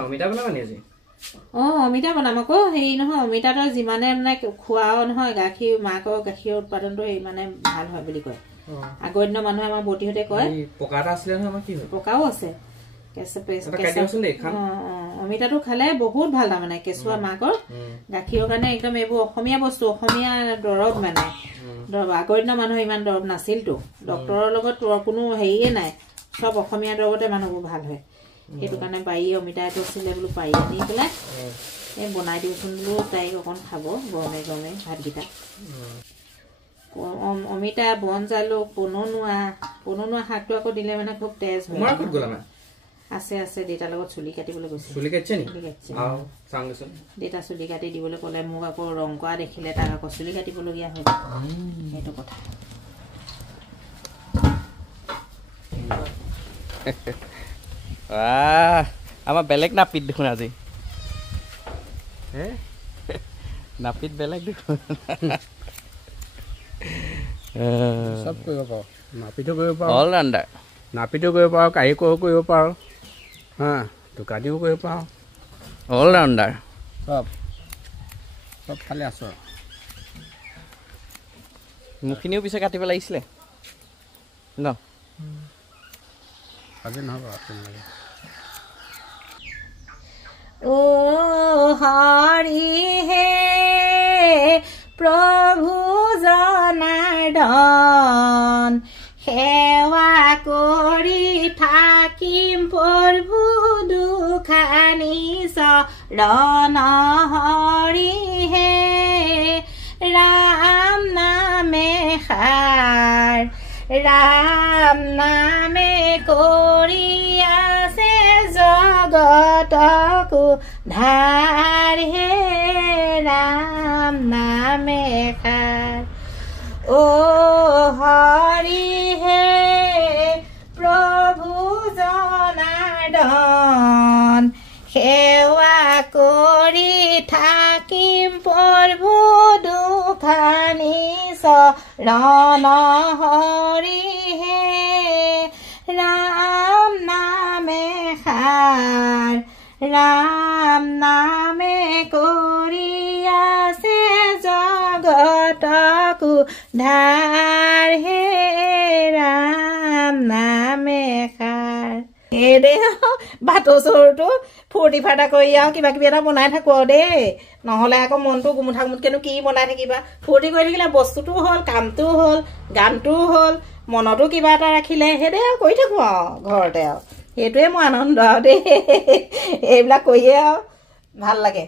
অমিতা বনাবা নি আজি অমিতা বনাম আকৌ হেৰি নহয় অমিতাটো যিমানে মানে খোৱাও নহয় গাখীৰ মাকৰ গাখীৰৰ উৎপাদনটো মানে ভাল হয় বুলি কয় আগৰ দিনৰ মানুহে আমাৰ বটিহঁতে কয় পকা এটা আছিলে নহয় আমাৰ কি হ'ল পকাও আছে অমিতাটো খালে বহুত ভাল তাৰমানে কেঁচুৱা মাকৰ গাখীৰৰ কাৰণে একদম এইবোৰ অসমীয়া বস্তু অসমীয়া দৰৱ মানে দৰৱ আগৰ দিনৰ মানুহৰ ইমান দৰৱ নাছিলতো ডক্তৰৰ লগত কোনো হেৰিয়ে নাই সব অসমীয়া দৰৱতে মানুহবোৰ ভাল হয় সেইটো কাৰণে বাৰী অমিতা এইটো আছিলে বোলো পাৰি আনি পেলাই এই বনাই দিওঁচোন বোলো তাইক অকণ খাব গৰমে গৰমে ভাতকেইটা অমিতা বন জালুক পননুৱা শাকটো আকৌ দিলে মানে খুব তেজ হয় আছে আছে দেউতাৰ লগত চুলি কাটিবলৈ গৈছে দেউতা চুলি কাটি দিবলৈ ক'লে মোক আকৌ ৰং কৰা দেখিলে তাক আকৌ চুলি কাটিবলগীয়া হ'ল সেইটো কথা আমাৰ বেলেগ নাপিত দেখোন আজি নাপিত বেলেগ দেখোন সব কৰিব পাৰো নাপিতো কৰিব পাৰো অল ৰাউণ্ডাৰ নাপিতো কৰিব পাৰো কাৰিকৰো কৰিব পাৰো হা দোকানীও কৰিব পাৰো অল ৰাউণ্ডাৰ সব ফালে আছো মুখিনিও পিছে কাটিব লাগিছিলে ন আজি নহ'ব তেনেকৈ ও হৰি হে প্ৰভু জনাৰ্দন সেৱা কৰি থাকিম প্ৰভু দুখানি চৰণ হৰি হে ৰাম নামে সাৰ ৰাম নামে কৰি আছে জগতকো ধাৰ হে ৰাম নামে সাৰ ও হৰি হে প্ৰভু জনাৰ্দন সেৱা কৰি থাকিম প্ৰভু দুখানি চৰণ হৰি হে ৰাম নামে সাৰ ৰাম নামে কৰি আছে জগতকো ধাৰ হে ৰাম নামে সাৰ এই দে ভাতৰ চৰুটো ফূৰ্তি ফাৰ্তা কৰি আৰু কিবা কিবি এটা বনাই থাকো আৰু দেই নহ'লে আকৌ মনটো গুমুঠাগুমুঠকেনো কি বনাই থাকিবা ফূৰ্তি কৰি থাকিলে বস্তুটো হ'ল কামটোও হ'ল গানটোও হ'ল মনতো কিবা এটা ৰাখিলে সেইদে আৰু কৰি থাকো আৰু ঘৰতে আৰু সেইটোৱে মোৰ আনন্দ আৰু দেই এইবিলাক কৰিয়ে আৰু ভাল লাগে